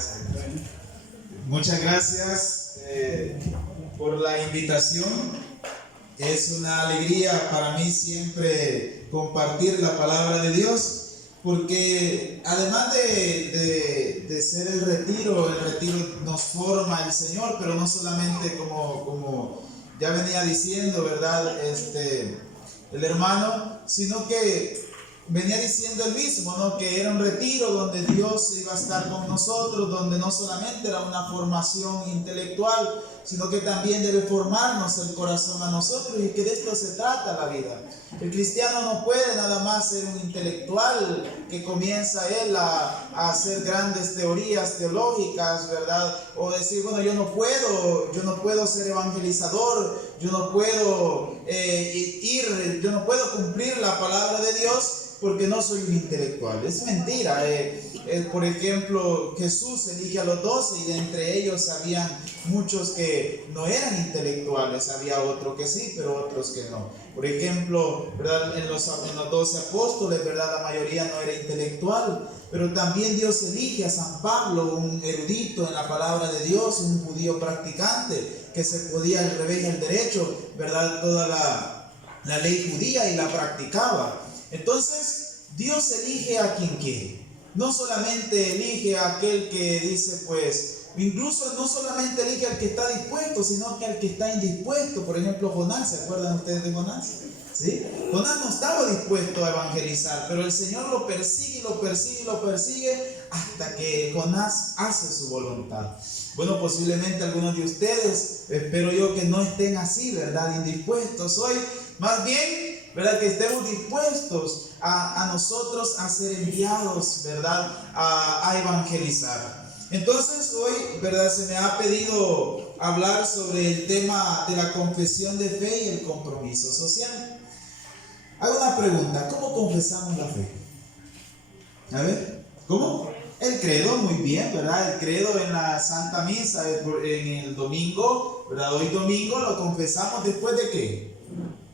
gracias. Muchas gracias por la invitación. Es una alegría para mí siempre compartir la palabra de Dios, porque además de ser el retiro nos forma el Señor, pero no solamente como ya venía diciendo, ¿verdad? El hermano, sino que venía diciendo él mismo, ¿no? Que era un retiro donde Dios iba a estar con nosotros, donde no solamente era una formación intelectual, sino que también debe formarnos el corazón a nosotros, y que de esto se trata la vida. El cristiano no puede nada más ser un intelectual que comienza él a hacer grandes teorías teológicas, ¿verdad? O decir, bueno, yo no puedo ser evangelizador, yo no puedo yo no puedo cumplir la palabra de Dios porque no soy un intelectual. Es mentira. Por ejemplo, Jesús elige a los 12 y de entre ellos habían muchos que no eran intelectuales. Había otros que sí, pero otros que no. Por ejemplo, ¿verdad? En los 12 apóstoles, ¿verdad? La mayoría no era intelectual. Pero también Dios elige a San Pablo, un erudito en la palabra de Dios, un judío practicante, que se podía al revés y al derecho, ¿verdad? Toda la ley judía y la practicaba. Entonces, Dios elige a quien quiere. No solamente elige a aquel que dice, pues, incluso no solamente elige al que está dispuesto, sino que al que está indispuesto. Por ejemplo, Jonás, ¿se acuerdan ustedes de Jonás? ¿Sí? Jonás no estaba dispuesto a evangelizar, pero el Señor lo persigue, lo persigue, lo persigue, hasta que Jonás hace su voluntad. Bueno, posiblemente algunos de ustedes, espero yo que no estén así, ¿verdad? Indispuestos hoy, más bien, ¿verdad? Que estemos dispuestos a nosotros a ser enviados, ¿verdad? A evangelizar. Entonces hoy, ¿verdad? Se me ha pedido hablar sobre el tema de la confesión de fe y el compromiso social. Hago una pregunta: ¿cómo confesamos la fe? A ver, ¿cómo? El credo, muy bien, ¿verdad? El credo en la Santa Misa, en el domingo, ¿verdad? Hoy domingo lo confesamos después de ¿qué?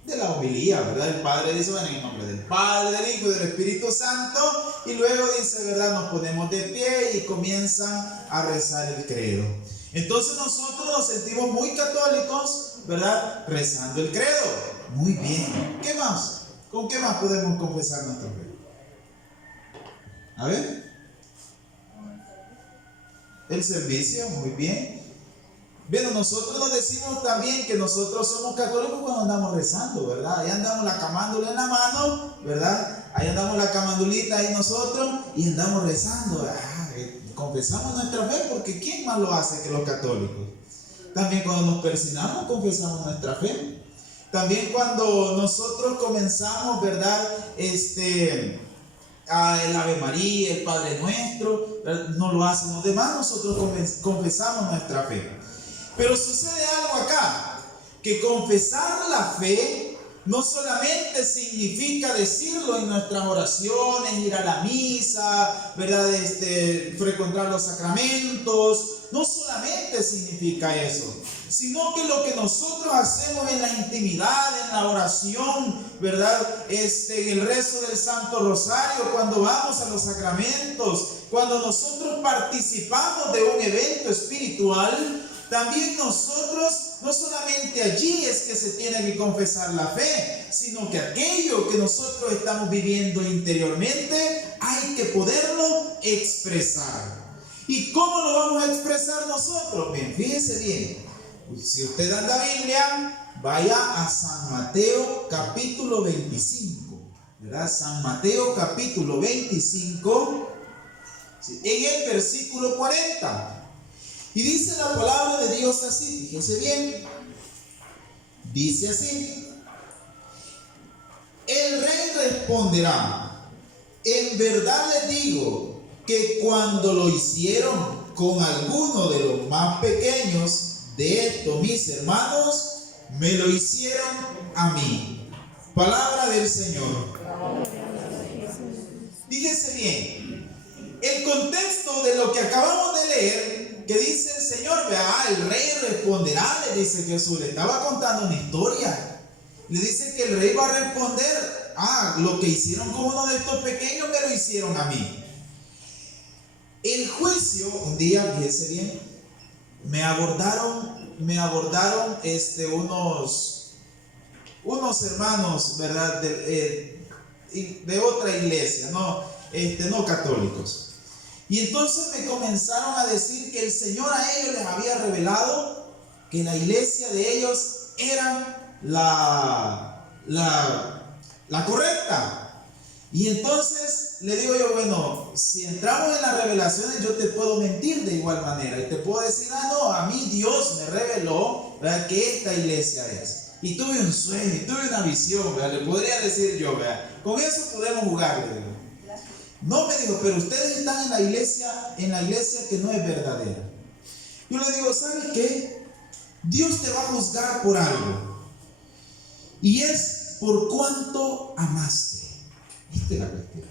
De la homilía, ¿verdad? El Padre dice, bueno, en el nombre del Padre, del Hijo y del Espíritu Santo, y luego dice, ¿verdad? Nos ponemos de pie y comienzan a rezar el credo. Entonces nosotros nos sentimos muy católicos, ¿verdad? Rezando el credo. Muy bien. ¿Qué más? ¿Con qué más podemos confesar nuestra fe? A ver. El servicio, muy bien. Bueno, nosotros nos decimos también que nosotros somos católicos cuando andamos rezando, ¿verdad? Ahí andamos la camándula en la mano, ¿verdad? Ahí andamos la camandulita ahí nosotros y andamos rezando. Confesamos nuestra fe, porque ¿quién más lo hace que los católicos? También cuando nos persignamos confesamos nuestra fe. También cuando nosotros comenzamos, ¿verdad? El Ave María, el Padre Nuestro, no lo hacen los demás, nosotros confesamos nuestra fe. Pero sucede algo acá, que confesar la fe no solamente significa decirlo en nuestras oraciones, ir a la misa, ¿verdad? Frecuentar los sacramentos, no solamente significa eso, sino que lo que nosotros hacemos en la intimidad, en la oración, ¿verdad? En el rezo del Santo Rosario, cuando vamos a los sacramentos, cuando nosotros participamos de un evento espiritual, también nosotros, no solamente allí es que se tiene que confesar la fe, sino que aquello que nosotros estamos viviendo interiormente hay que poderlo expresar. ¿Y cómo lo vamos a expresar nosotros? Bien, fíjese bien. Si usted anda Biblia, vaya a San Mateo capítulo 25, ¿verdad? San Mateo capítulo 25, en el versículo 40. Y dice la palabra de Dios así, fíjese bien, dice así: el rey responderá, en verdad les digo que cuando lo hicieron con alguno de los más pequeños de estos mis hermanos, me lo hicieron a mí. Palabra del Señor. Fíjese bien, el contexto de lo que acabamos de leer, que dice el Señor, vea, el rey responderá, le dice Jesús, le estaba contando una historia. Le dice que el rey va a responder, lo que hicieron con uno de estos pequeños me lo hicieron a mí. El juicio, un día, fíjese bien, me abordaron unos hermanos, ¿verdad? De otra iglesia, no católicos. Y entonces me comenzaron a decir que el Señor a ellos les había revelado que la iglesia de ellos era la correcta. Y entonces le digo yo, bueno, si entramos en las revelaciones, yo te puedo mentir de igual manera. Y te puedo decir, no, a mí Dios me reveló, ¿verdad?, que esta iglesia es. Y tuve un sueño, y tuve una visión, ¿verdad? Le podría decir yo, ¿verdad? Con eso podemos jugar, le digo. No, me dijo, pero ustedes están en la iglesia que no es verdadera. Yo le digo, ¿sabes qué? Dios te va a juzgar por algo. Y es por cuánto amaste. Esta es la cuestión.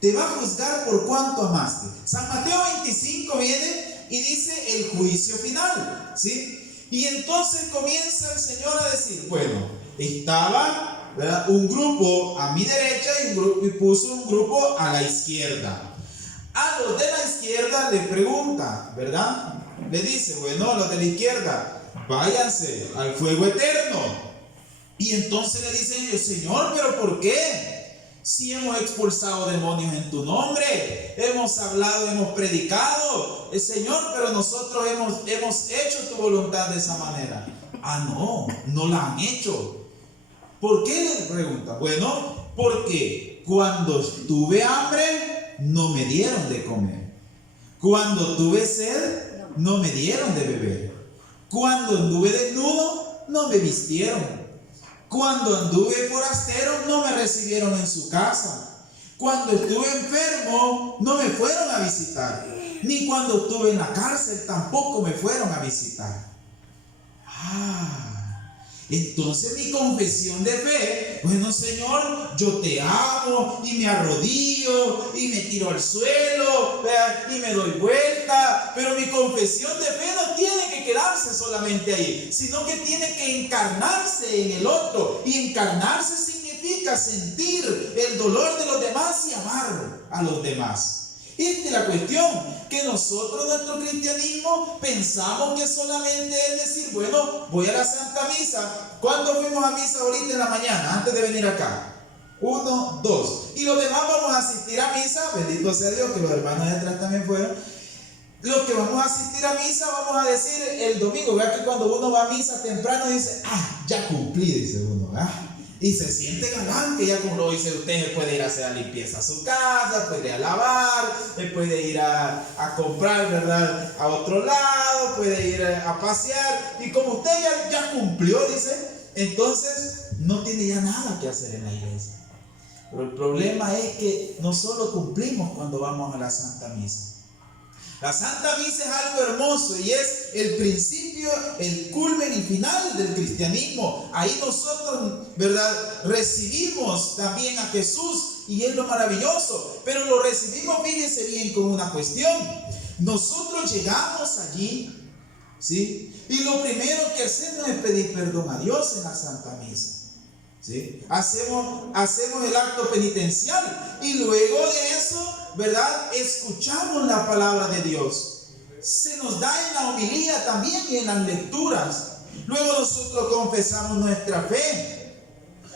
Te va a juzgar por cuánto amaste. San Mateo 25 viene y dice el juicio final, ¿sí? Y entonces comienza el Señor a decir, bueno, estaba, ¿verdad?, un grupo a mi derecha y puso un grupo a la izquierda. A los de la izquierda le pregunta, ¿verdad? Le dice, bueno, los de la izquierda, váyanse al fuego eterno. Y entonces le dicen ellos, Señor, ¿pero por qué? Si hemos expulsado demonios en tu nombre, hemos hablado, hemos predicado, Señor, pero nosotros hemos hecho tu voluntad de esa manera. No la han hecho. ¿Por qué? Le pregunta. Bueno, porque cuando tuve hambre, no me dieron de comer. Cuando tuve sed, no me dieron de beber. Cuando anduve desnudo, no me vistieron. Cuando anduve forastero, no me recibieron en su casa. Cuando estuve enfermo, no me fueron a visitar. Ni cuando estuve en la cárcel, tampoco me fueron a visitar. Entonces mi confesión de fe, bueno, Señor, yo te amo y me arrodillo y me tiro al suelo, ¿verdad?, y me doy vuelta, pero mi confesión de fe no tiene que quedarse solamente ahí, sino que tiene que encarnarse en el otro, y encarnarse significa sentir el dolor de los demás y amar a los demás. Esta es la cuestión, que nosotros, nuestro cristianismo, pensamos que solamente es decir, bueno, voy a la Santa Misa. ¿Cuándo fuimos a misa ahorita en la mañana, antes de venir acá? 1, 2. Y los demás vamos a asistir a misa, bendito sea Dios, que los hermanos de atrás también fueron. Los que vamos a asistir a misa, vamos a decir el domingo, ¿verdad? Que cuando uno va a misa temprano dice, ya cumplí, dice uno, ¿verdad? Y se siente galán que ya cumplió. Dice, usted puede ir a hacer la limpieza a su casa, puede ir a lavar, puede ir a comprar, ¿verdad?, a otro lado, puede ir a pasear. Y como usted ya cumplió, dice, entonces no tiene ya nada que hacer en la iglesia. Pero el problema es que no solo cumplimos cuando vamos a la Santa Misa. La Santa Misa es algo hermoso y es el principio, el culmen y final del cristianismo. Ahí nosotros, ¿verdad?, recibimos también a Jesús y es lo maravilloso. Pero lo recibimos, fíjense bien, con una cuestión. Nosotros llegamos allí, ¿sí? Y lo primero que hacemos es pedir perdón a Dios en la Santa Misa. ¿Sí? Hacemos el acto penitencial y luego de eso, ¿verdad?, escuchamos la palabra de Dios. Se nos da en la homilía también y en las lecturas. Luego nosotros confesamos nuestra fe.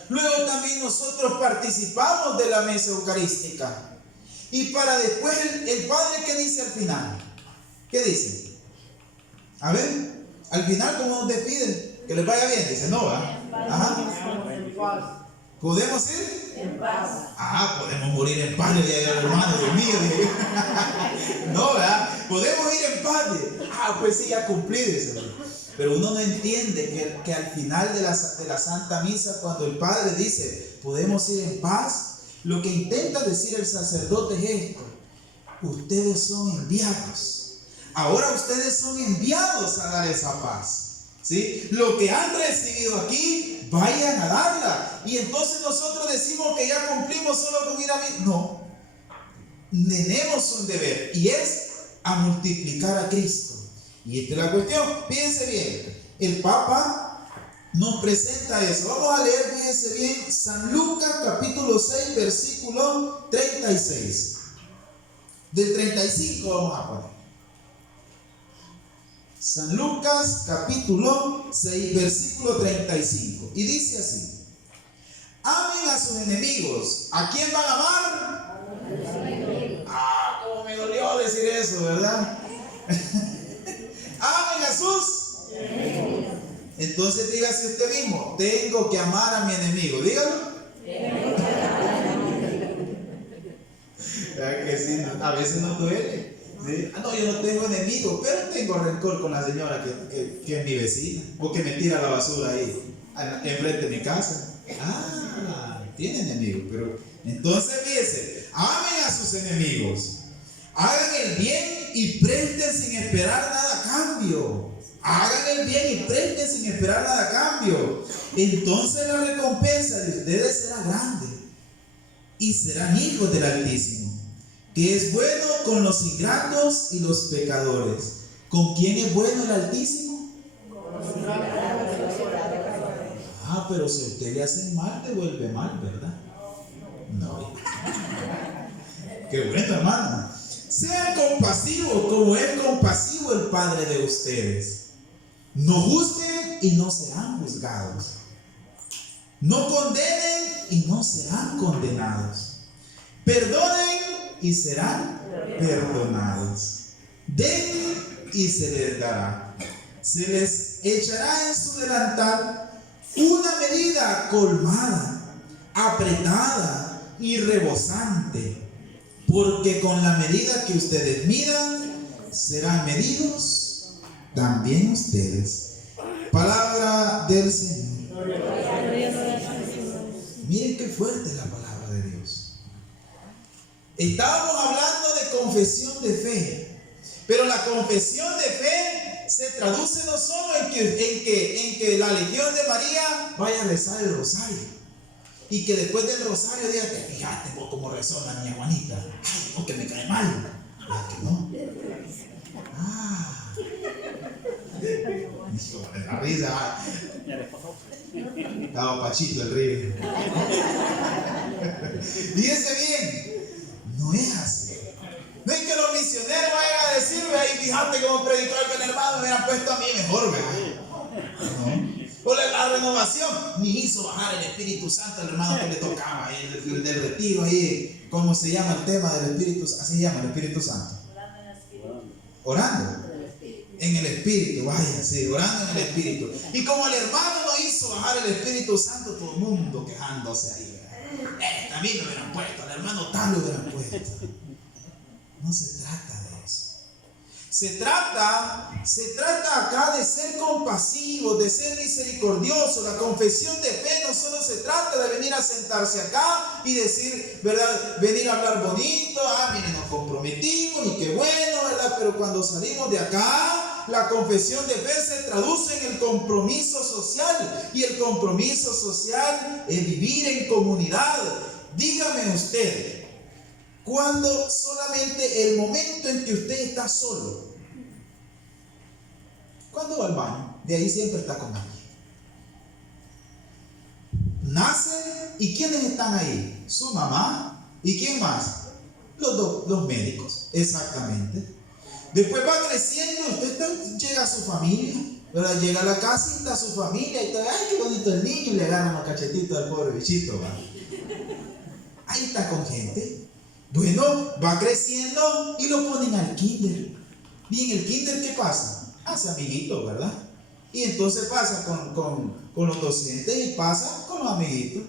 Luego también nosotros participamos de la mesa eucarística. Y para después el Padre, ¿qué dice al final? ¿Qué dice? A ver, al final, ¿cómo nos despiden? Que les vaya bien, dice, no, ¿verdad? ¿Podemos ir? En paz. Podemos morir en paz, le digo, hermano, Dios mío. No, ¿verdad? Podemos ir en paz. Pues sí, ya cumplí, dice. Pero uno no entiende que al final de la Santa Misa, cuando el Padre dice, podemos ir en paz, lo que intenta decir el sacerdote es esto: ustedes son enviados. Ahora ustedes son enviados a dar esa paz. ¿Sí? Lo que han recibido aquí, vayan a darla. Y entonces nosotros decimos que ya cumplimos solo con ir a misa. No, tenemos un deber y es a multiplicar a Cristo. Y esta es la cuestión. Fíjense bien, el Papa nos presenta eso. Vamos a leer, fíjense bien, San Lucas capítulo 6 versículo 36. Del 35 vamos a poner. San Lucas capítulo 6 versículo 35. Y dice así: amen a sus enemigos. ¿A quién van a amar? Cómo me dolió decir eso, ¿verdad? Amen a sus enemigos. Entonces dígase usted mismo: tengo que amar a mi enemigo. Dígalo. Que sí, a veces nos duele. ¿Sí? No, yo no tengo enemigos, pero tengo rencor con la señora que es mi vecina, o que me tira la basura ahí enfrente de mi casa. Tiene enemigos. Pero entonces fíjese: amen a sus enemigos, hagan el bien y presten sin esperar nada a cambio. Hagan el bien y presten sin esperar nada a cambio. Entonces la recompensa de ustedes será grande y serán hijos del Altísimo, que es bueno con los ingratos y los pecadores. ¿Con quién es bueno el Altísimo? Pero si a usted le hacen mal, devuelve mal, ¿verdad? No. Qué bueno, hermano. Sean compasivos como es compasivo el Padre de ustedes. No juzguen y no serán juzgados. No condenen y no serán condenados. Perdonen y serán perdonados. Den y se les dará. Se les echará en su delantal una medida colmada, apretada y rebosante, porque con la medida que ustedes midan, serán medidos también ustedes. Palabra del Señor. Miren qué fuerte es la palabra de Dios. Estábamos hablando de confesión de fe, pero la confesión de fe se traduce no solo en que la Legión de María vaya a rezar el rosario y que después del rosario diga: que fíjate vos cómo rezó la niña Juanita, no, que me cae mal. Que no. La risa. Estaba Pachito el río. Fíjense bien, no es así. No es que los misioneros vayan a decirme: ahí fíjate cómo predicó el hermano, me hubieran puesto a mí mejor, ¿verdad? No. O la renovación ni hizo bajar el Espíritu Santo al hermano que le tocaba el del retiro ahí. ¿Cómo se llama el tema del Espíritu? Así se llama el Espíritu Santo. Orando en el Espíritu, vaya, sí, orando en el Espíritu. Y como el hermano no hizo bajar el Espíritu Santo, todo el mundo quejándose ahí. A mí me hubieran puesto, al hermano tal lo hubieran puesto. No se trata de eso. Se trata acá de ser compasivos, de ser misericordiosos. La confesión de fe no solo se trata de venir a sentarse acá y decir, ¿verdad? Venir a hablar bonito, miren, nos comprometimos y qué bueno, ¿verdad? Pero cuando salimos de acá, la confesión de fe se traduce en el compromiso social. Y el compromiso social es vivir en comunidad. Dígame usted, cuando solamente el momento en que usted está solo, ¿cuándo va al baño? De ahí siempre está con alguien. Nace, ¿y quiénes están ahí? Su mamá, ¿y quién más? Los médicos, exactamente. Después va creciendo, usted llega a su familia, ¿verdad? Llega a la casa y está su familia, y está: ay, qué bonito el niño, y le agarran los cachetitos al pobre bichito, ¿verdad? Ahí está con gente. Bueno, va creciendo y lo ponen al kinder. ¿Y en el kinder qué pasa? Hace amiguitos, ¿verdad? Y entonces pasa con los docentes y pasa con los amiguitos.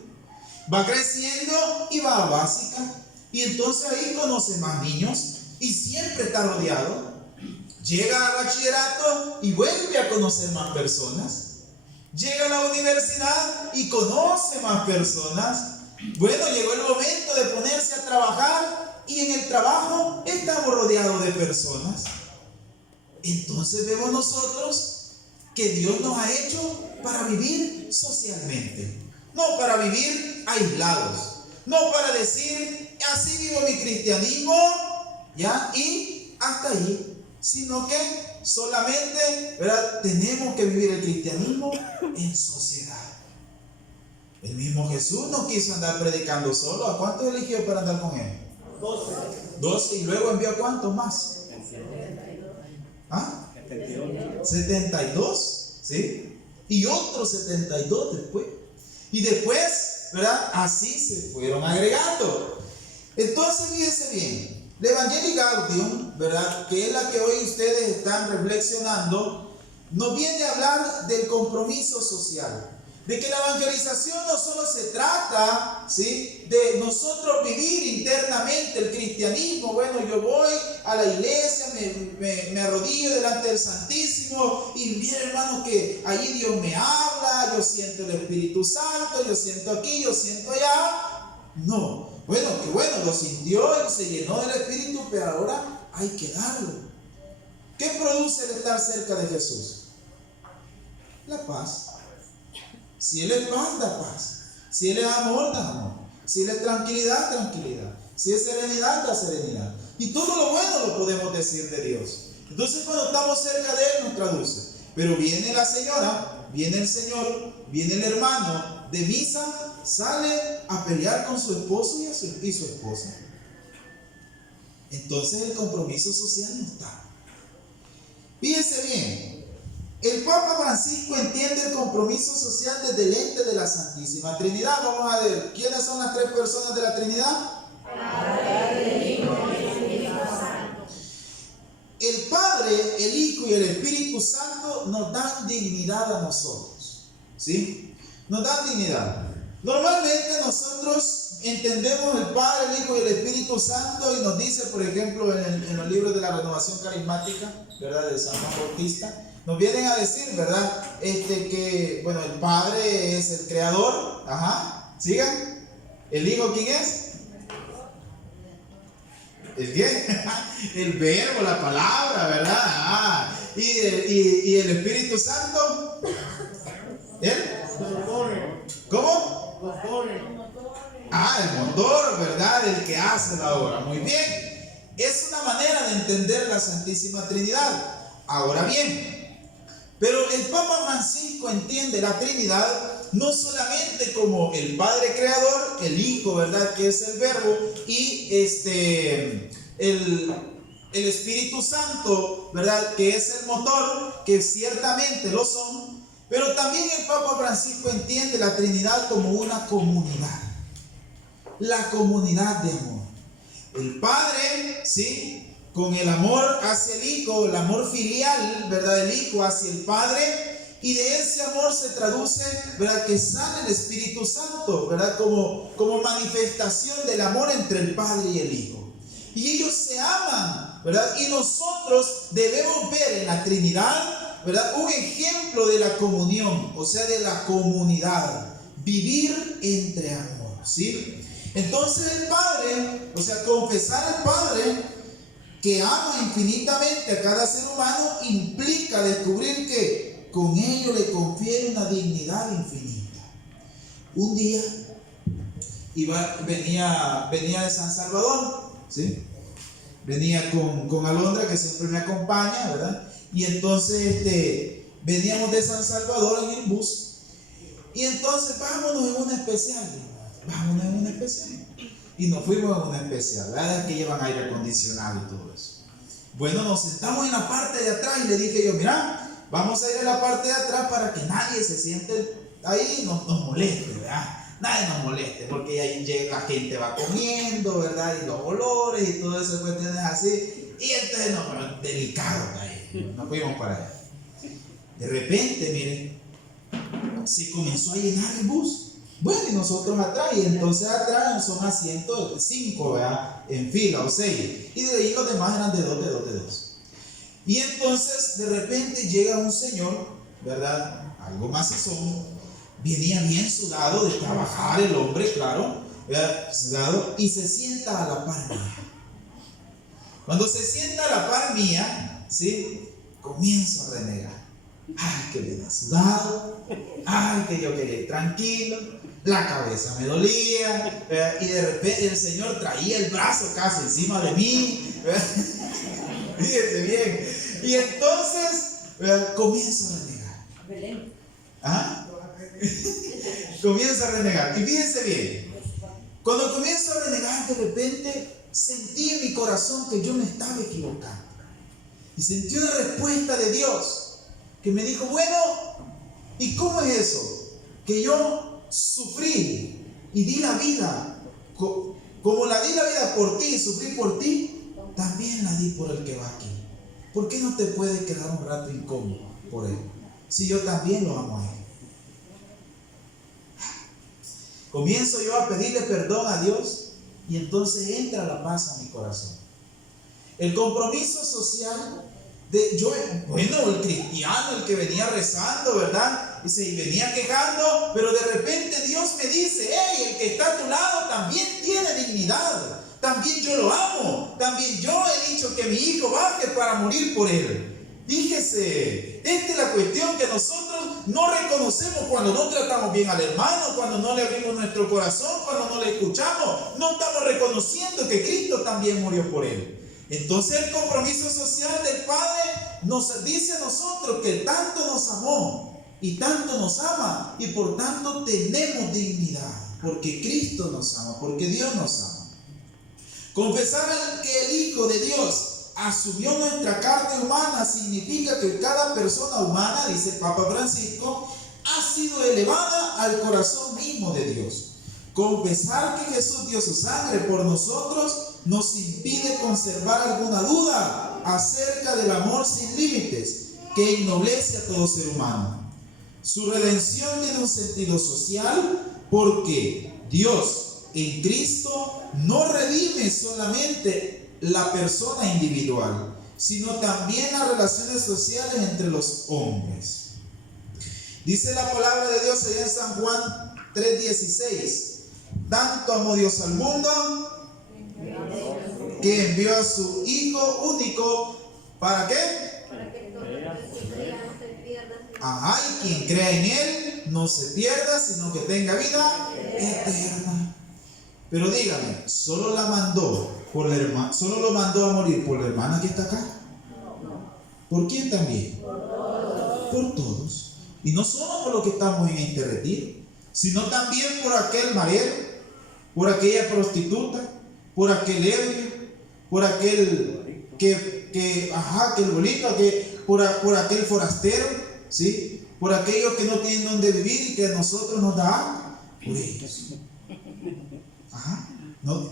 Va creciendo y va a básica. Y entonces ahí conoce más niños y siempre está rodeado. Llega a bachillerato y vuelve a conocer más personas. Llega a la universidad y conoce más personas. Bueno, llegó el momento de ponerse a trabajar y en el trabajo estamos rodeados de personas. Entonces vemos nosotros que Dios nos ha hecho para vivir socialmente, no para vivir aislados, no para decir: así vivo mi cristianismo, ya, y hasta ahí, sino que solamente, ¿verdad?, tenemos que vivir el cristianismo en sociedad. El mismo Jesús no quiso andar predicando solo. ¿A cuántos eligió para andar con él? 12. ¿Y luego envió cuántos más? 72, ¿sí? Y otros 72 después. Y después, ¿verdad? Así se fueron agregando. Entonces, fíjense bien, la Evangelii Gaudium, ¿verdad? Que es la que hoy ustedes están reflexionando, nos viene a hablar del compromiso social. De que la evangelización no solo se trata, ¿sí?, de nosotros vivir internamente el cristianismo. Bueno, yo voy a la iglesia, me arrodillo delante del Santísimo y mira, hermano, que allí Dios me habla, yo siento el Espíritu Santo, yo siento aquí, yo siento allá. No, bueno, que bueno, lo sintió y se llenó del Espíritu, pero ahora hay que darlo. ¿Qué produce el estar cerca de Jesús? La paz. Si Él es paz, da paz. Si Él es amor, da amor. Si Él es tranquilidad, tranquilidad. Si es serenidad, da serenidad. Y todo lo bueno lo podemos decir de Dios. Entonces, cuando estamos cerca de Él, nos traduce. Pero viene la señora, viene el señor, viene el hermano de misa, sale a pelear con su esposo y su esposa. Entonces, el compromiso social no está. Fíjense bien. El Papa Francisco entiende el compromiso social desde el ente de la Santísima Trinidad. Vamos a ver, ¿quiénes son las tres personas de la Trinidad? Padre, el Hijo y el Espíritu Santo. El Padre, el Hijo y el Espíritu Santo nos dan dignidad a nosotros, ¿sí? Nos dan dignidad. Normalmente nosotros entendemos el Padre, el Hijo y el Espíritu Santo y nos dice, por ejemplo, en los libros de la Renovación Carismática, ¿verdad?, de San Juan Bautista, nos vienen a decir, ¿verdad?, que, bueno, el Padre es el Creador, sigan. ¿El Hijo quién es? ¿El qué? El Verbo, la palabra, ¿verdad? ¿Y el Espíritu Santo? ¿Él? ¿Cómo? El motor, ¿verdad? El que hace la obra. Muy bien. Es una manera de entender la Santísima Trinidad. Ahora bien, pero el Papa Francisco entiende la Trinidad no solamente como el Padre Creador, el Hijo, ¿verdad?, que es el Verbo, y el Espíritu Santo, ¿verdad?, que es el motor, que ciertamente lo son, pero también el Papa Francisco entiende la Trinidad como una comunidad, la comunidad de amor. El Padre, ¿sí?, con el amor hacia el Hijo, el amor filial, ¿verdad?, el Hijo hacia el Padre, y de ese amor se traduce, ¿verdad?, que sale el Espíritu Santo, ¿verdad?, como manifestación del amor entre el Padre y el Hijo. Y ellos se aman, ¿verdad? Y nosotros debemos ver en la Trinidad, ¿verdad?, un ejemplo de la comunión, o sea, de la comunidad, vivir entre amor, ¿sí? Entonces el Padre, o sea, confesar al Padre que ama infinitamente a cada ser humano, implica descubrir que con ello le confiere una dignidad infinita. Un día venía de San Salvador, ¿sí? Venía con Alondra, que siempre me acompaña, ¿verdad? Y entonces veníamos de San Salvador en el bus. Y entonces vámonos en una especial. Y nos fuimos en una especial, ¿verdad?, que llevan aire acondicionado y todo eso. Bueno, nos sentamos en la parte de atrás y le dije yo, mira, vamos a ir a la parte de atrás para que nadie se siente ahí y nos moleste, ¿verdad? Nadie nos moleste, porque ahí llega, la gente va comiendo, ¿verdad? Y los olores y todo eso, cuestiones así. Y entonces, no, delicado ahí. Nos fuimos para allá. De repente, miren, se comenzó a llenar el bus. Bueno, y nosotros atrás, y entonces atrás son asientos 5, ¿verdad?, en fila o 6, y de ahí los demás eran de 2. Y entonces de repente llega un señor, ¿verdad?, algo macizón, venía bien sudado de trabajar el hombre, claro, ¿verdad?, sudado, y se sienta a la par mía. Cuando se sienta a la par mía, ¿sí?, comienzo a renegar. Ay, que bien sudado, ay, que yo quería ir tranquilo, la cabeza me dolía, y de repente el Señor traía el brazo casi encima de mí, fíjense bien, y entonces comienzo a renegar. Comienzo a renegar, y fíjense bien, cuando comienzo a renegar, de repente sentí en mi corazón que yo me estaba equivocando. Y sentí una respuesta de Dios que me dijo, bueno, ¿y cómo es eso? Que yo sufrí y di la vida, como la di la vida por ti y sufrí por ti, también la di por el que va aquí. ¿Por qué no te puede quedar un rato incómodo por él? Si yo también lo amo a él. Comienzo yo a pedirle perdón a Dios y entonces entra la paz a mi corazón. El compromiso social de yo, bueno, el cristiano, el que venía rezando, ¿verdad? Y se venía quejando, pero de repente Dios me dice, hey, el que está a tu lado también tiene dignidad. También yo lo amo. También yo he dicho que mi hijo baje para morir por él. Fíjese, esta es la cuestión que nosotros no reconocemos cuando no tratamos bien al hermano, cuando no le abrimos nuestro corazón, cuando no le escuchamos. No estamos reconociendo que Cristo también murió por él. Entonces el compromiso social del Padre nos dice a nosotros que tanto nos amó y tanto nos ama y por tanto tenemos dignidad, porque Cristo nos ama, porque Dios nos ama. Confesar que el Hijo de Dios asumió nuestra carne humana significa que cada persona humana, dice el Papa Francisco, ha sido elevada al corazón mismo de Dios. Confesar que Jesús dio su sangre por nosotros nos impide conservar alguna duda acerca del amor sin límites que ennoblece a todo ser humano. Su redención tiene un sentido social porque Dios en Cristo no redime solamente la persona individual, sino también las relaciones sociales entre los hombres. Dice la palabra de Dios allá en San Juan 3:16, tanto amó Dios al mundo que envió a su Hijo único, ¿para qué? Para que todo el que crea no se pierda. Ajá, y quien crea en Él no se pierda, sino que tenga vida eterna. Pero dígame, ¿solo la mandó por la hermana, solo lo mandó a morir por la hermana que está acá? ¿Por quién también? Por todos. Y no solo por los que estamos en este retiro, sino también por aquel marero, por aquella prostituta, por aquel ebrio, por aquel que el bolito, por aquel forastero, ¿sí? Por aquellos que no tienen donde vivir y que a nosotros nos da, por ellos. Ajá, ¿no?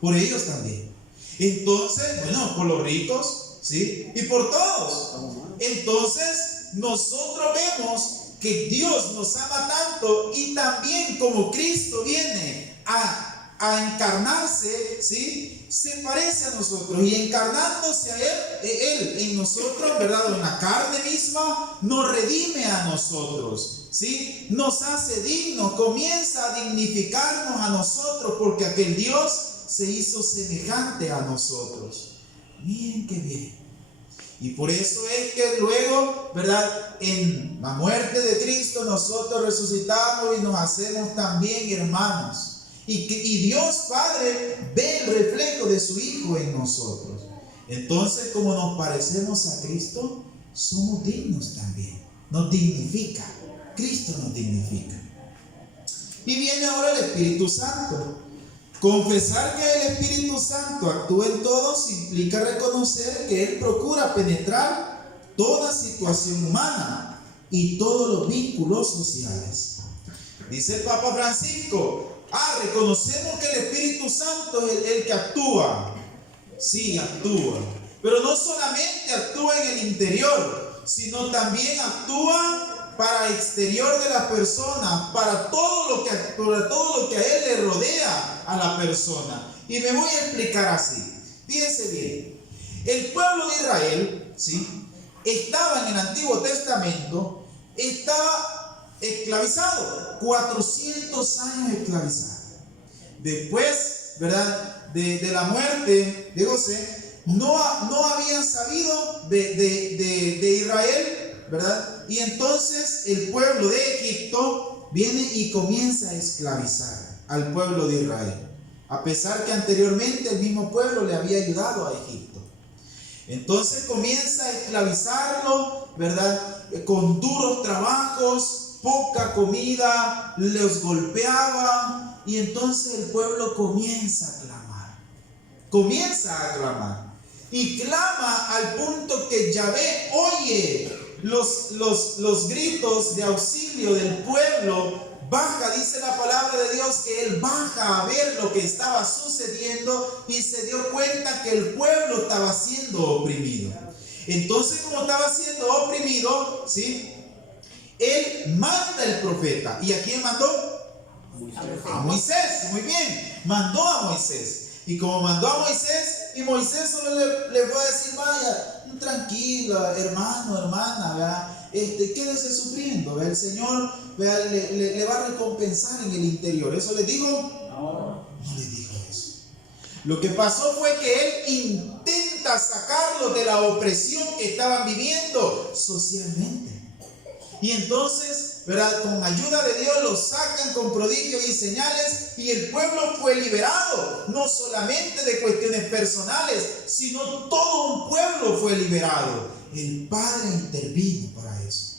Por ellos también. Entonces, bueno, por los ricos, ¿sí? Y por todos. Entonces, nosotros vemos que Dios nos ama tanto y también como Cristo viene a encarnarse, ¿sí? Se parece a nosotros y encarnándose a Él en nosotros, ¿verdad? En la carne misma, nos redime a nosotros, ¿sí? Nos hace dignos, comienza a dignificarnos a nosotros porque aquel Dios se hizo semejante a nosotros. Miren qué bien. Y por eso es que luego, ¿verdad? En la muerte de Cristo nosotros resucitamos y nos hacemos también hermanos. Y Dios Padre ve el reflejo de su Hijo en nosotros. Entonces, como nos parecemos a Cristo, somos dignos también. Nos dignifica. Cristo nos dignifica. Y viene ahora el Espíritu Santo. Confesar que el Espíritu Santo actúa en todos implica reconocer que Él procura penetrar toda situación humana y todos los vínculos sociales. Dice el Papa Francisco, reconocemos que el Espíritu Santo es el que actúa. Sí, actúa. Pero no solamente actúa en el interior, sino también actúa para el exterior de la persona, para todo lo que a él le rodea a la persona. Y me voy a explicar así. Fíjense bien. El pueblo de Israel, ¿sí?, estaba en el Antiguo Testamento, estaba esclavizado, 400 años esclavizado. Después, ¿verdad?, de la muerte de José, no habían sabido de Israel, ¿verdad? Y entonces el pueblo de Egipto viene y comienza a esclavizar al pueblo de Israel, a pesar que anteriormente el mismo pueblo le había ayudado a Egipto. Entonces comienza a esclavizarlo, ¿verdad?, con duros trabajos, poca comida, los golpeaba, y entonces el pueblo comienza a clamar. comienza a clamar. Y clama al punto que Yahvé oye los gritos de auxilio del pueblo. Baja, dice la palabra de Dios, que él baja a ver lo que estaba sucediendo y se dio cuenta que el pueblo estaba siendo oprimido. Entonces, como estaba siendo oprimido, ¿sí?, él manda el profeta. ¿Y a quién mandó? A Moisés. Muy bien, mandó a Moisés. Y como mandó a Moisés, y Moisés solo le fue a decir: vaya, tranquila, hermano, hermana, ¿verdad? Quédese sufriendo, ¿verdad? El Señor, ¿verdad?, le va a recompensar en el interior. ¿Eso le dijo? No le dijo eso. Lo que pasó fue que él intenta sacarlos de la opresión que estaban viviendo socialmente. Y entonces, ¿verdad?, con ayuda de Dios los sacan con prodigios y señales, y el pueblo fue liberado, no solamente de cuestiones personales, sino todo un pueblo fue liberado. El Padre intervino para eso.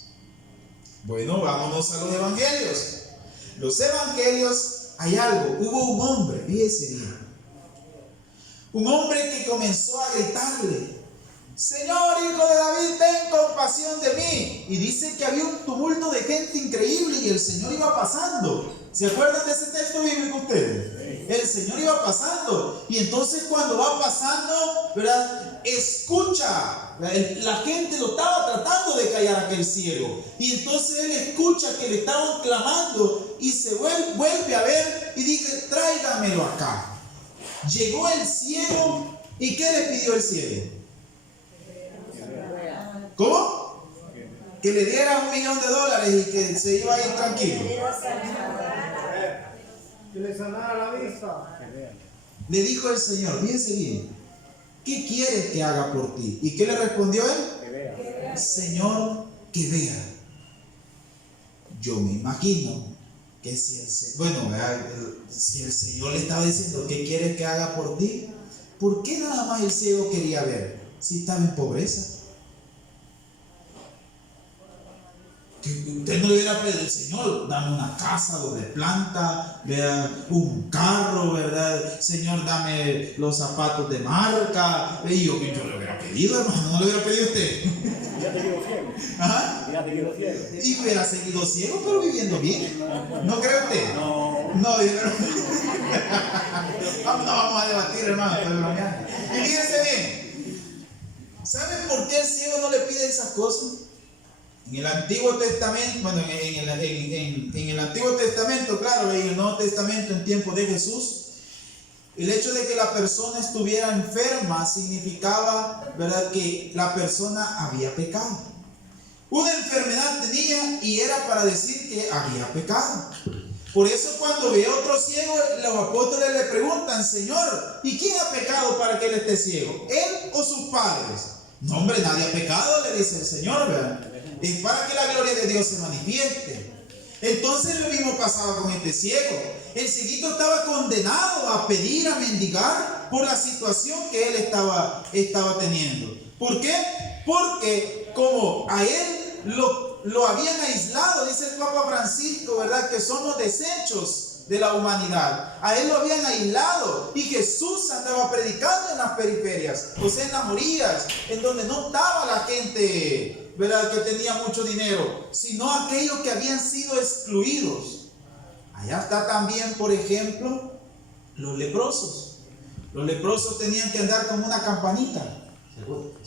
Bueno, vámonos a los evangelios. Los evangelios, hay algo. Hubo un hombre, fíjese bien, un hombre que comenzó a gritarle: Señor, Hijo de David, ten compasión de mí. Y dice que había un tumulto de gente increíble y el Señor iba pasando. ¿Se acuerdan de ese texto bíblico ustedes? El Señor iba pasando. Y entonces cuando va pasando, ¿verdad?, escucha. La gente lo estaba tratando de callar a aquel ciego. Y entonces él escucha que le estaban clamando y se vuelve a ver y dice: tráigamelo acá. Llegó el ciego. ¿Y qué le pidió el ciego? ¿Cómo? Que le diera $1 millón y que se iba a ir tranquilo. Que le sanara la vista. Le dijo el Señor: fíjese bien, ¿qué quieres que haga por ti? ¿Y qué le respondió él? Que vea. Señor, que vea. Yo me imagino que si el Señor le estaba diciendo: ¿qué quieres que haga por ti? ¿Por qué nada más el ciego quería ver si estaba en pobreza? Que usted no le hubiera pedido: el Señor, dame una casa donde planta, vea, un carro, ¿verdad? Señor, dame los zapatos de marca. Y yo le hubiera pedido, hermano, no le hubiera pedido a usted. Ya te quedo ciego. ¿Ajá? Ya te quedo ciego. Y hubiera seguido ciego, pero viviendo bien. ¿No cree usted? No. No, no vamos a debatir, hermano. Y fíjense bien, ¿saben por qué el ciego no le pide esas cosas? En el Antiguo Testamento, bueno, en el Antiguo Testamento, claro, y en el Nuevo Testamento, en tiempo de Jesús, el hecho de que la persona estuviera enferma significaba, ¿verdad?, que la persona había pecado. Una enfermedad tenía y era para decir que había pecado. Por eso cuando ve a otro ciego, los apóstoles le preguntan: Señor, ¿y quién ha pecado para que él esté ciego? ¿Él o sus padres? No, hombre, nadie ha pecado, le dice el Señor, ¿verdad? Es para que la gloria de Dios se manifieste. Entonces lo mismo pasaba con este ciego. El cieguito estaba condenado a pedir, a mendigar por la situación que él estaba teniendo. ¿Por qué? Porque como a él lo habían aislado, dice el Papa Francisco, ¿verdad?, que son los desechos de la humanidad. A él lo habían aislado y Jesús andaba predicando en las periferias, o sea, en las orillas, en donde no estaba la gente, ¿verdad?, que tenía mucho dinero, sino aquellos que habían sido excluidos. Allá está también, por ejemplo, los leprosos. Los leprosos tenían que andar con una campanita.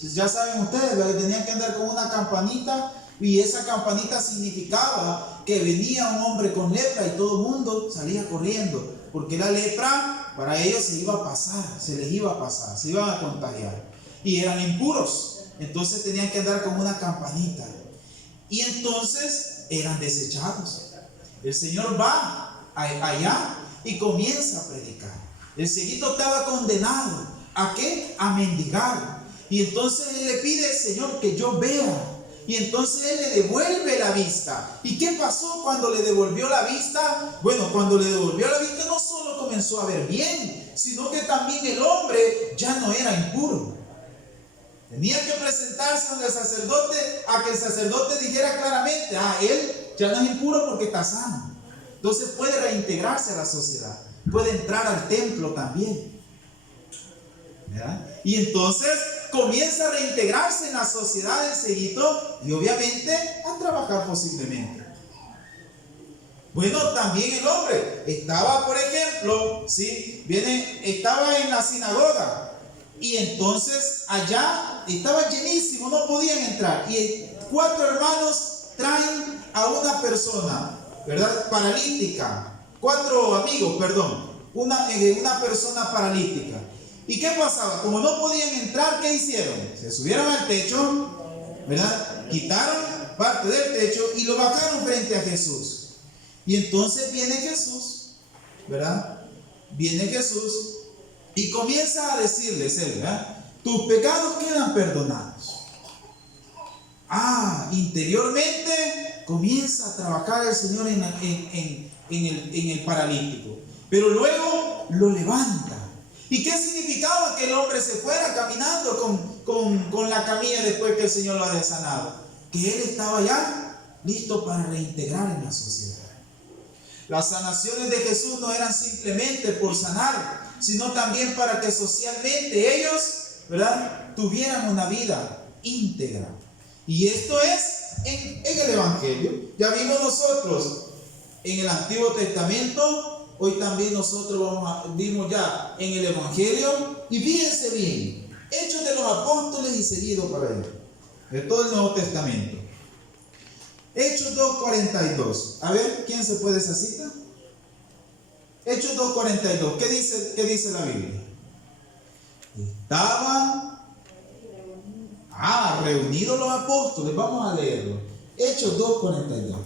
Ya saben ustedes, ¿verdad?, que tenían que andar con una campanita. Y esa campanita significaba que venía un hombre con lepra y todo el mundo salía corriendo, porque la lepra para ellos se iba a pasar, se les iba a pasar, se iban a contagiar y eran impuros. Entonces tenían que andar con una campanita y entonces eran desechados. El Señor va allá y comienza a predicar. El cieguito estaba condenado ¿a qué? A mendigar. Y entonces él le pide: Señor, que yo vea. Y entonces él le devuelve la vista. ¿Y qué pasó cuando le devolvió la vista? Bueno, cuando le devolvió la vista no solo comenzó a ver bien, sino que también el hombre ya no era impuro. Tenía que presentarse ante el sacerdote a que el sacerdote dijera claramente: él ya no es impuro porque está sano. Entonces puede reintegrarse a la sociedad, puede entrar al templo también. ¿verdad? Y entonces comienza a reintegrarse en la sociedad enseguida y obviamente a trabajar posiblemente. Bueno, también el hombre estaba, por ejemplo, ¿sí? Estaba en la sinagoga y entonces allá estaba llenísimo, no podían entrar. Y 4 hermanos traen a una persona, ¿verdad? Paralítica. 4 amigos, perdón. Una persona paralítica. ¿Y qué pasaba? Como no podían entrar, ¿qué hicieron? Se subieron al techo, ¿verdad? Quitaron parte del techo y lo bajaron frente a Jesús. Y entonces viene Jesús, ¿verdad? Viene Jesús y comienza a decirles, ¿verdad? Tus pecados quedan perdonados. Interiormente comienza a trabajar el Señor en el paralítico. Pero luego lo levanta. ¿Y qué significaba que el hombre se fuera caminando con la camilla después que el Señor lo había sanado? Que él estaba ya listo para reintegrar en la sociedad. Las sanaciones de Jesús no eran simplemente por sanar, sino también para que socialmente ellos, ¿verdad?, tuvieran una vida íntegra. Y esto es en el Evangelio. Ya vimos nosotros en el Antiguo Testamento, hoy también nosotros vimos ya en el Evangelio. Y fíjense bien, Hechos de los Apóstoles y seguido para ello, de todo el Nuevo Testamento. Hechos 2:42. A ver, ¿quién se puede esa cita? Hechos 2:42. ¿Qué dice la Biblia? Estaban reunidos los apóstoles. Vamos a leerlo. Hechos 2:42.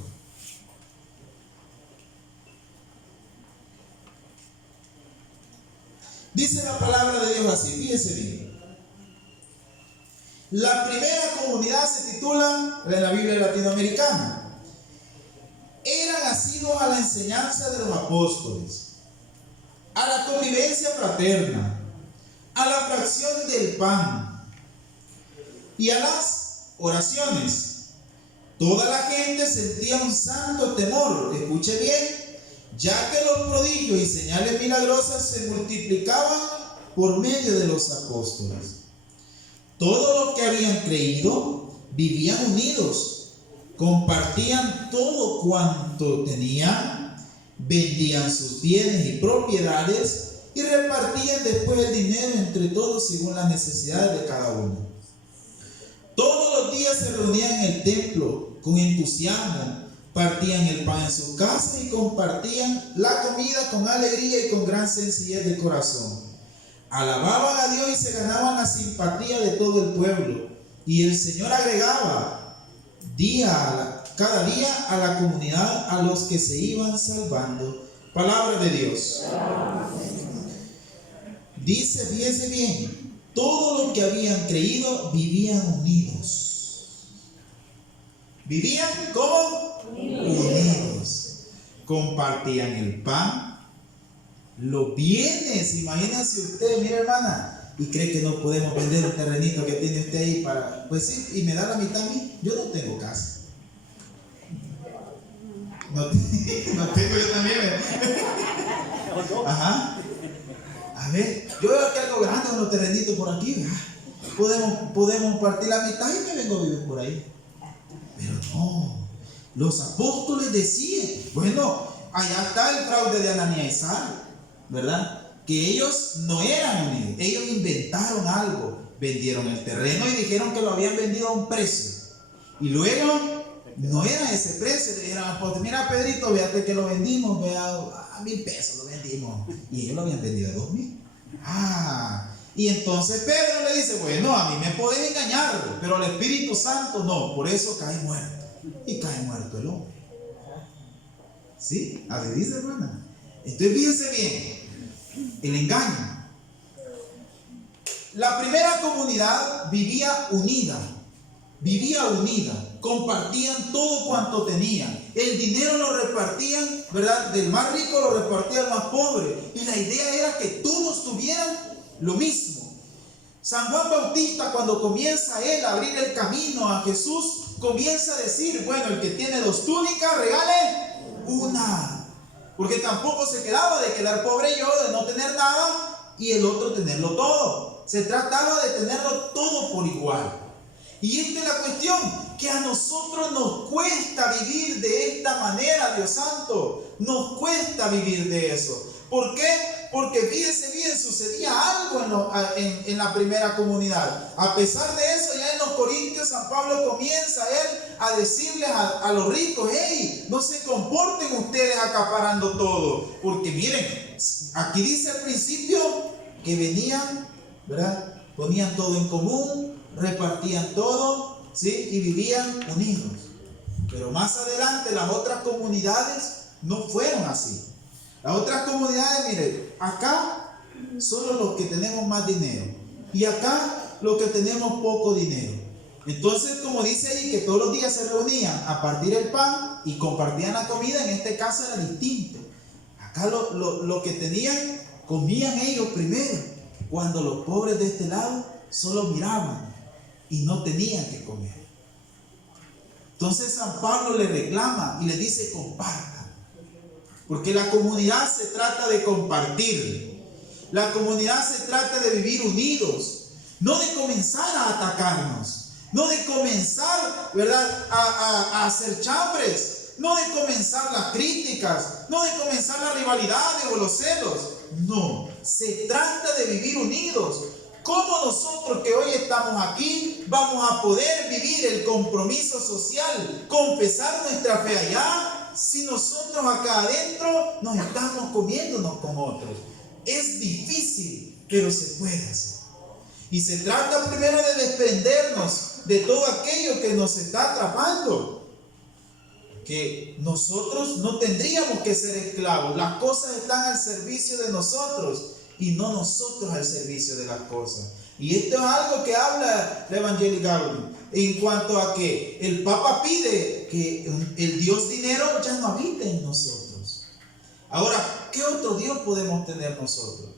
Dice la palabra de Dios así. Fíjense bien. La primera comunidad se titula, en la Biblia latinoamericana, eran asidos a la enseñanza de los apóstoles, a la convivencia fraterna, a la fracción del pan y a las oraciones. Toda la gente sentía un santo temor, escuche bien, ya que los prodigios y señales milagrosas se multiplicaban por medio de los apóstoles. Todos los que habían creído vivían unidos, compartían todo cuanto tenían, vendían sus bienes y propiedades y repartían después el dinero entre todos según las necesidades de cada uno. Todos los días se reunían en el templo con entusiasmo, partían el pan en sus casas y compartían la comida con alegría y con gran sencillez de corazón. Alababan a Dios y se ganaban la simpatía de todo el pueblo. Y el Señor agregaba cada día a la comunidad a los que se iban salvando. Palabra de Dios. Dice, fíjense bien, todos los que habían creído vivían unidos. ¿Vivían cómo? Unidos. Compartían el pan, los bienes. Imagínense usted, mira hermana, y cree que no podemos vender el terrenito que tiene usted ahí para, pues sí, y me da la mitad a mí. Yo no tengo casa. No tengo yo también. Ajá. A ver, yo veo que algo grande en los terrenitos por aquí. Podemos partir la mitad y me vengo a vivir por ahí. Pero no, los apóstoles decían, bueno, allá está el fraude de Ananías y Sara, ¿verdad? Que ellos no eran unidos, ellos inventaron algo, vendieron el terreno y dijeron que lo habían vendido a un precio. Y luego, no era ese precio, le dijeron al apóstol, mira Pedrito, véate que lo vendimos, vea, a 1,000 pesos lo vendimos. Y ellos lo habían vendido a 2,000. Y entonces Pedro le dice, bueno, a mí me podés engañar, pero al Espíritu Santo no, por eso cae muerto. Y cae muerto el hombre. ¿Sí? Así dice, hermana. Entonces fíjense bien, el engaño. La primera comunidad vivía unida, compartían todo cuanto tenían. El dinero lo repartían, ¿verdad? Del más rico lo repartía al más pobre. Y la idea era que todos tuvieran lo mismo. San Juan Bautista, cuando comienza él a abrir el camino a Jesús, comienza a decir, bueno, el que tiene 2 túnicas, regale una. Porque tampoco se quedaba de quedar pobre yo, de no tener nada, y el otro tenerlo todo. se trataba de tenerlo todo por igual. Y esta es la cuestión, que a nosotros nos cuesta vivir de esta manera, Dios santo. Nos cuesta vivir de eso. ¿Por qué? Porque fíjense bien, sucedía algo en la primera comunidad. A pesar de eso, ya en los Corintios, San Pablo comienza a decirles a los ricos: hey, no se comporten ustedes acaparando todo. Porque miren, aquí dice al principio que venían, ¿verdad? Ponían todo en común, repartían todo, ¿sí? Y vivían unidos. Pero más adelante las otras comunidades no fueron así. Las otras comunidades, miren, acá solo los que tenemos más dinero y acá los que tenemos poco dinero. Entonces, como dice ahí, que todos los días se reunían a partir el pan y compartían la comida. En este caso era distinto. Acá lo que tenían, comían ellos primero, cuando los pobres de este lado solo miraban y no tenían que comer. Entonces San Pablo le reclama y le dice: compartan. Porque la comunidad se trata de compartir. La comunidad se trata de vivir unidos. No de comenzar a atacarnos. No de comenzar, ¿verdad?, a hacer chambres. No de comenzar las críticas. No de comenzar las rivalidades o los celos. No. Se trata de vivir unidos. ¿Cómo nosotros que hoy estamos aquí vamos a poder vivir el compromiso social, confesar nuestra fe allá, si nosotros acá adentro nos estamos comiéndonos con otros? Es difícil, pero se puede hacer. Y se trata primero de desprendernos de todo aquello que nos está atrapando. Que nosotros no tendríamos que ser esclavos. Las cosas están al servicio de nosotros y no nosotros al servicio de las cosas. Y esto es algo que habla la Evangelii Gaudium en cuanto a que el Papa pide que el Dios dinero ya no habite en nosotros. Ahora, ¿qué otro Dios podemos tener nosotros?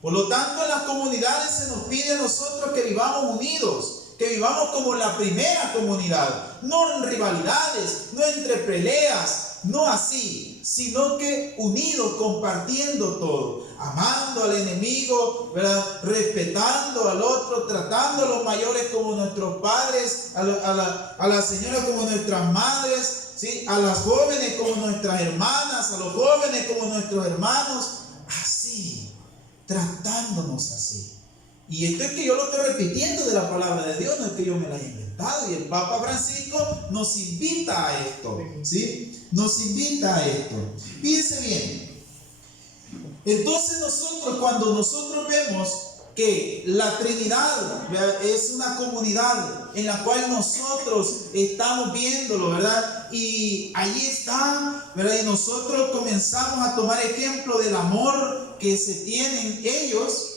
Por lo tanto, en las comunidades se nos pide a nosotros que vivamos unidos, que vivamos como la primera comunidad, no en rivalidades, no entre peleas, no así, sino que unidos, compartiendo todo, amando al enemigo, ¿verdad?, respetando al otro, tratando a los mayores como nuestros padres, a las señoras como nuestras madres, ¿sí?, a las jóvenes como nuestras hermanas, a los jóvenes como nuestros hermanos, así, tratándonos así. Y esto es que yo lo estoy repitiendo de la palabra de Dios, no es que yo me la haya inventado. Y el Papa Francisco nos invita a esto, ¿sí? Nos invita a esto. Fíjense bien. Entonces cuando nosotros vemos que la Trinidad, ¿verdad?, es una comunidad en la cual nosotros estamos viéndolo, ¿verdad? Y ahí está, ¿verdad? Y nosotros comenzamos a tomar ejemplo del amor que se tienen ellos.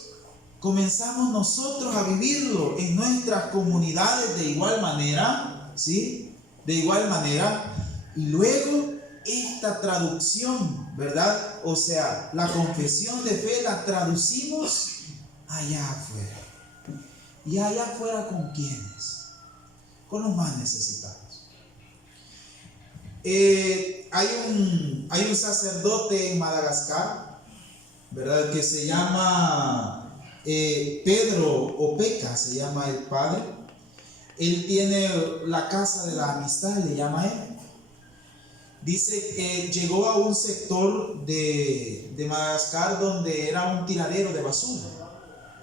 Comenzamos nosotros a vivirlo en nuestras comunidades de igual manera, ¿sí? De igual manera. Y luego esta traducción, ¿verdad? O sea, la confesión de fe la traducimos allá afuera. ¿Y allá afuera con quiénes? Con los más necesitados. Hay un sacerdote en Madagascar, ¿verdad?, que se llama Pedro Opeka, se llama el padre. Él tiene la casa de la amistad, le llama él. Dice que llegó a un sector de Madagascar donde era un tiradero de basura.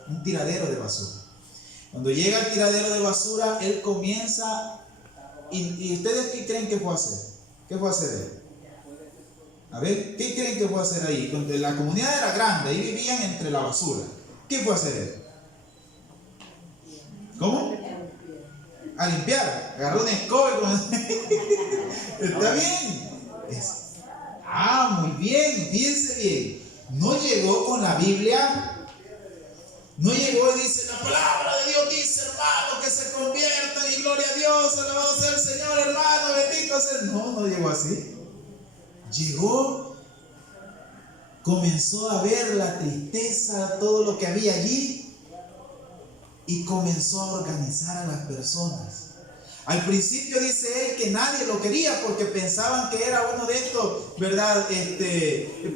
Un tiradero de basura. Cuando llega al tiradero de basura, él comienza. ¿Y ustedes qué creen que fue a hacer? ¿Qué fue a hacer él? A ver, ¿qué creen que fue a hacer ahí? Donde la comunidad era grande, ahí vivían entre la basura. ¿Qué fue a hacer él? ¿Cómo? A limpiar. Agarró una escoba. Está bien. Muy bien. Fíjense bien. No llegó con la Biblia. No llegó y dice: la palabra de Dios dice, hermano, que se conviertan y gloria a Dios, alabado sea el Señor, hermano, bendito sea. No llegó así. Llegó, comenzó a ver la tristeza, todo lo que había allí, y comenzó a organizar a las personas, Al principio dice él que nadie lo quería porque pensaban que era uno de estos, ¿verdad?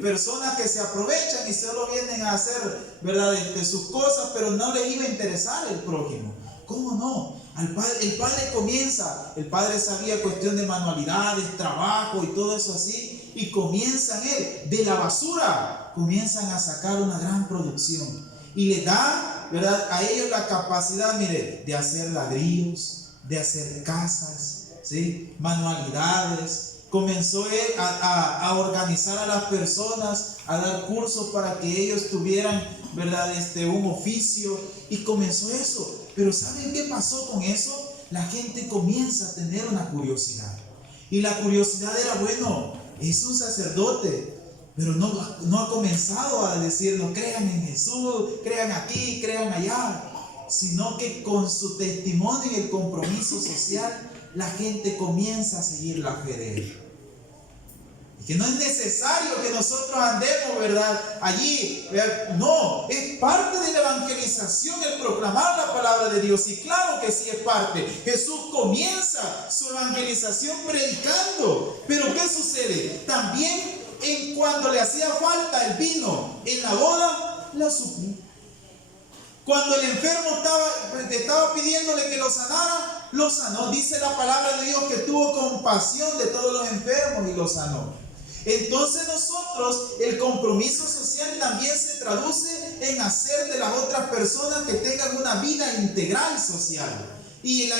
Personas que se aprovechan y solo vienen a hacer, ¿verdad? Sus cosas, pero no les iba a interesar el prójimo. ¿Cómo no? El padre comienza, el padre sabía cuestión de manualidades, trabajo y todo eso así, y comienzan de la basura, comienzan a sacar una gran producción. Y le da, ¿verdad?, a ellos la capacidad, mire, de hacer ladrillos, de hacer casas, ¿sí?, manualidades. Comenzó él a organizar a las personas, a dar cursos para que ellos tuvieran, ¿verdad?, un oficio, y comenzó eso. Pero ¿saben qué pasó con eso? La gente comienza a tener una curiosidad. Y la curiosidad era, bueno, es un sacerdote, pero no ha comenzado a decirnos, crean en Jesús, crean aquí, crean allá. Sino que con su testimonio y el compromiso social, la gente comienza a seguir la fe de él. Y que no es necesario que nosotros andemos, ¿verdad?, allí, ¿verdad? No, es parte de la evangelización el proclamar la palabra de Dios. Y claro que sí es parte. Jesús comienza su evangelización predicando. Pero ¿qué sucede? También cuando le hacía falta el vino en la boda, lo suplió. Cuando el enfermo estaba pidiéndole que lo sanara, lo sanó. Dice la palabra de Dios que tuvo compasión de todos los enfermos y lo sanó. Entonces nosotros, el compromiso social también se traduce en hacer de las otras personas que tengan una vida integral social. Y la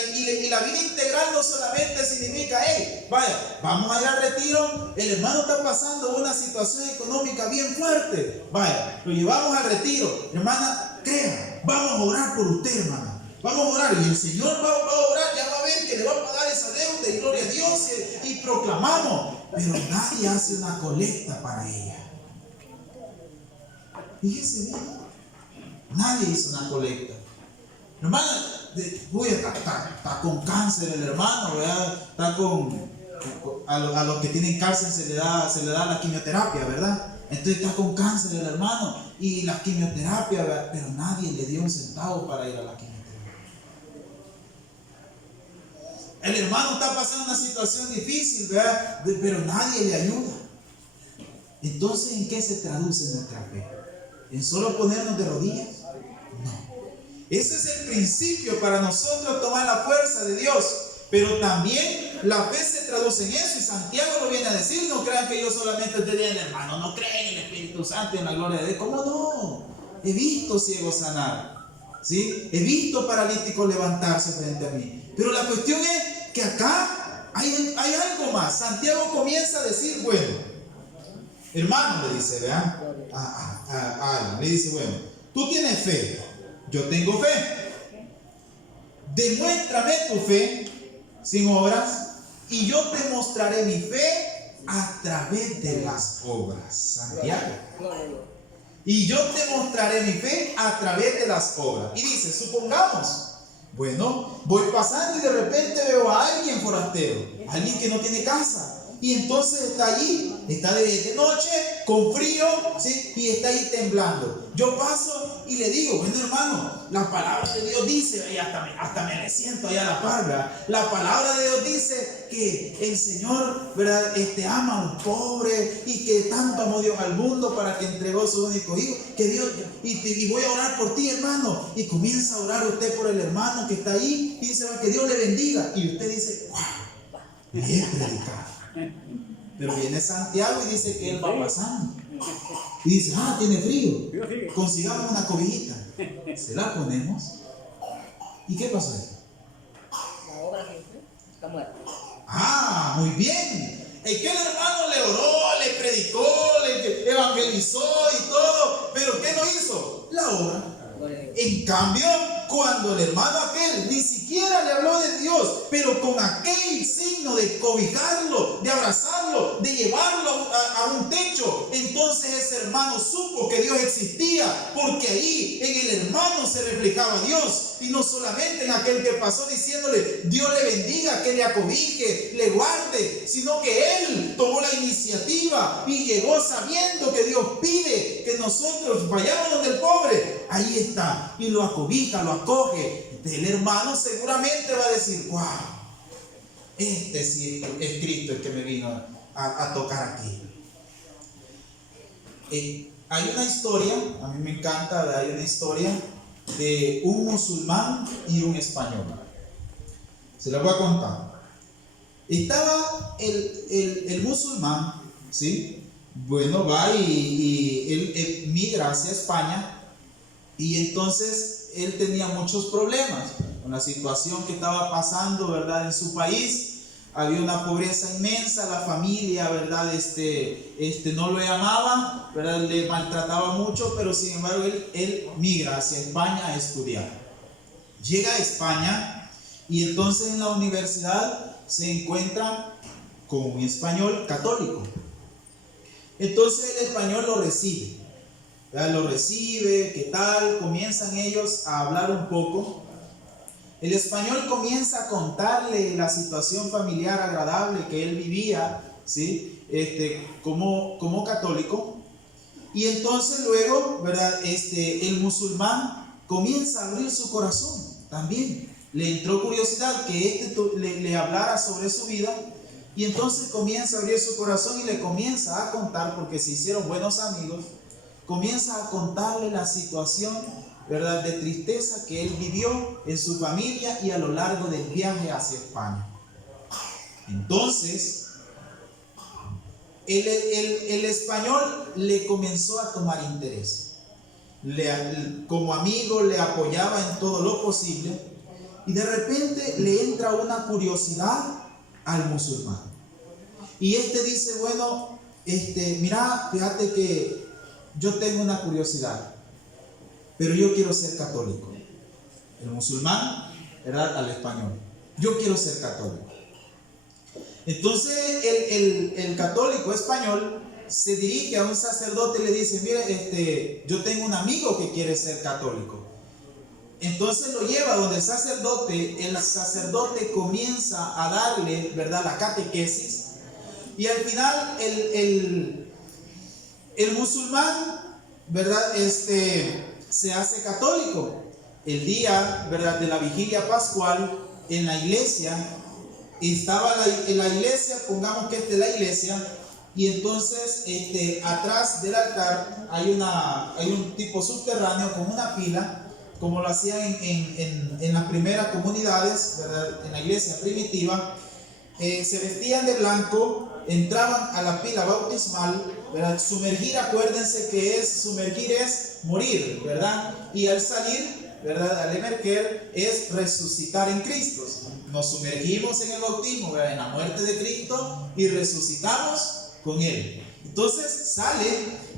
vida integral no solamente significa, hey, vaya, vamos a ir al retiro, el hermano está pasando una situación económica bien fuerte, vaya, lo llevamos al retiro, hermana, crea, vamos a orar por usted, hermana, vamos a orar, y el Señor va a orar, ya va a ver que le va a pagar esa deuda, y gloria a Dios, y proclamamos, pero nadie hace una colecta para ella. Fíjese bien, nadie hizo una colecta. Hermana, está con cáncer el hermano, ¿verdad? Está a los que tienen cáncer se le da la quimioterapia, ¿verdad? Entonces está con cáncer el hermano y la quimioterapia, ¿verdad? Pero nadie le dio un centavo para ir a la quimioterapia. El hermano está pasando una situación difícil, ¿verdad? Pero nadie le ayuda. Entonces, ¿en qué se traduce nuestra fe? ¿En solo ponernos de rodillas? No. Ese es el principio para nosotros tomar la fuerza de Dios. Pero también la fe se traduce en eso. Y Santiago lo viene a decir. No crean que yo solamente te digo, hermano, no creen en el Espíritu Santo y en la gloria de Dios. ¿Cómo no? He visto ciegos sanar, ¿sí? He visto paralíticos levantarse frente a mí. Pero la cuestión es que acá hay algo más. Santiago comienza a decir, bueno, hermano, le dice, ¿verdad? Le dice, bueno, tú tienes fe. Yo tengo fe. Demuéstrame tu fe sin obras y yo te mostraré mi fe a través de las obras. Santiago. Y yo te mostraré mi fe a través de las obras. Y dice, supongamos, bueno, voy pasando y de repente veo a alguien forastero, alguien que no tiene casa. Y entonces está allí, está de noche, con frío, ¿sí? Y está ahí temblando. Yo paso y le digo, bueno hermano, la palabra de Dios dice, y hasta me le siento allá a la par, ¿verdad? La palabra de Dios dice que el Señor, ¿verdad? Ama a los pobres y que tanto amó Dios al mundo para que entregó a su único hijo, que Dios, y voy a orar por ti, hermano. Y comienza a orar usted por el hermano que está ahí y dice, que Dios le bendiga. Y usted dice, wow, bien predicado. Pero viene Santiago y dice que él va pasando. Y dice, tiene frío. Consigamos una cobijita. Se la ponemos. ¿Y qué pasó ahí? La obra está muerta. Muy bien. Es que el hermano le oró, le predicó, le evangelizó y todo. ¿Pero qué no hizo? La obra. En cambio, cuando el hermano aquel ni siquiera le habló de Dios, pero con aquel signo de cobijarlo, de abrazarlo, de llevarlo a un techo, entonces ese hermano supo que Dios existía, porque ahí en el hermano se reflejaba Dios. Y no solamente en aquel que pasó diciéndole, Dios le bendiga, que le acobije, le guarde, sino que él tomó la iniciativa y llegó sabiendo que Dios pide que nosotros vayamos donde el pobre. Ahí está, y lo acobija, lo acoge. El hermano seguramente va a decir, wow, Este sí es Cristo el que me vino a tocar aquí. Hay una historia, a mí me encanta, hay una historia de un musulmán y un español. Se la voy a contar. Estaba el musulmán, ¿sí? Bueno, va y él migra hacia España, y entonces él tenía muchos problemas con la situación que estaba pasando, ¿verdad? En su país. Había una pobreza inmensa, la familia, ¿verdad? No lo amaba, ¿verdad? Le maltrataba mucho, pero sin embargo él migra hacia España a estudiar. Llega a España y entonces en la universidad se encuentra con un español católico. Entonces el español lo recibe, ¿verdad? Lo recibe, ¿qué tal? Comienzan ellos a hablar un poco. El español comienza a contarle la situación familiar agradable que él vivía, ¿sí? Como católico. Y entonces luego, ¿verdad? El musulmán comienza a abrir su corazón también. Le entró curiosidad que le hablara sobre su vida. Y entonces comienza a abrir su corazón y le comienza a contar, porque se hicieron buenos amigos, comienza a contarle la situación, ¿verdad?, de tristeza que él vivió en su familia y a lo largo del viaje hacia España. Entonces, el español le comenzó a tomar interés. Como amigo le apoyaba en todo lo posible, y de repente le entra una curiosidad al musulmán. Y dice, bueno, mira, fíjate que yo tengo una curiosidad, pero yo quiero ser católico. El musulmán, ¿verdad?, al español. Yo quiero ser católico. Entonces el católico español se dirige a un sacerdote y le dice, mire, yo tengo un amigo que quiere ser católico. Entonces lo lleva donde el sacerdote comienza a darle, ¿verdad?, la catequesis, y al final el musulmán, ¿verdad?, se hace católico. El día, ¿verdad?, de la vigilia pascual, en la iglesia, estaba en la iglesia, pongamos que esta es la iglesia, y entonces atrás del altar hay un tipo subterráneo con una pila, como lo hacían en las primeras comunidades, ¿verdad?, en la iglesia primitiva. Se vestían de blanco, entraban a la pila bautismal, ¿verdad? Acuérdense que sumergir es morir, ¿verdad? Y al salir, ¿verdad?, al emerger, es resucitar en Cristo. Nos sumergimos en el bautismo, ¿verdad?, en la muerte de Cristo, y resucitamos con Él. Entonces sale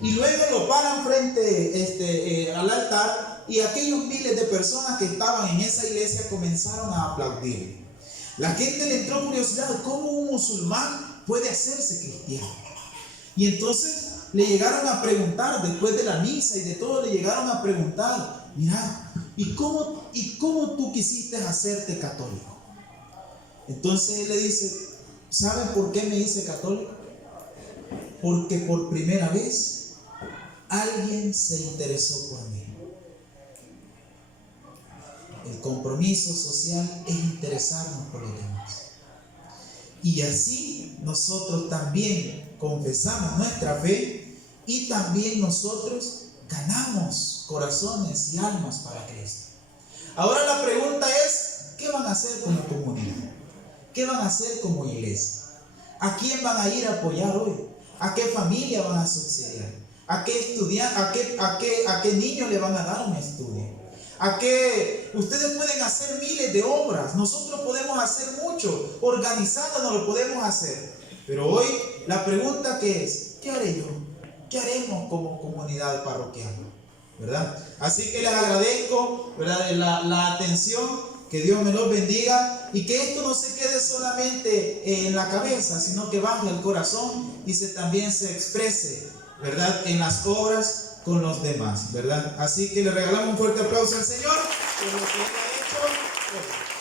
y luego lo paran frente al altar, y aquellos miles de personas que estaban en esa iglesia comenzaron a aplaudir. La gente le entró curiosidad, ¿cómo un musulmán puede hacerse cristiano? Y entonces le llegaron a preguntar, después de la misa y de todo, le llegaron a preguntar, mira, ¿y cómo tú quisiste hacerte católico? Entonces él le dice, ¿saben por qué me hice católico? Porque por primera vez alguien se interesó por mí. El compromiso social es interesarnos por los demás. Y así nosotros también confesamos nuestra fe, y también nosotros ganamos corazones y almas para Cristo. Ahora la pregunta es, ¿qué van a hacer como comunidad? ¿Qué van a hacer como iglesia? ¿A quién van a ir a apoyar hoy? ¿A qué familia van a subsidiar? ¿A qué estudiante, a qué niño le van a dar un estudio? ¿A qué? Ustedes pueden hacer miles de obras, nosotros podemos hacer mucho, organizándonos lo podemos hacer. Pero hoy la pregunta que es, ¿qué haré yo? ¿Qué haremos como comunidad parroquial? ¿Verdad? Así que les agradezco, ¿verdad?, la atención. Que Dios me los bendiga, y que esto no se quede solamente en la cabeza, sino que baje al corazón y también se exprese, ¿verdad?, en las obras con los demás, ¿verdad? Así que le regalamos un fuerte aplauso al Señor por lo que Él ha hecho.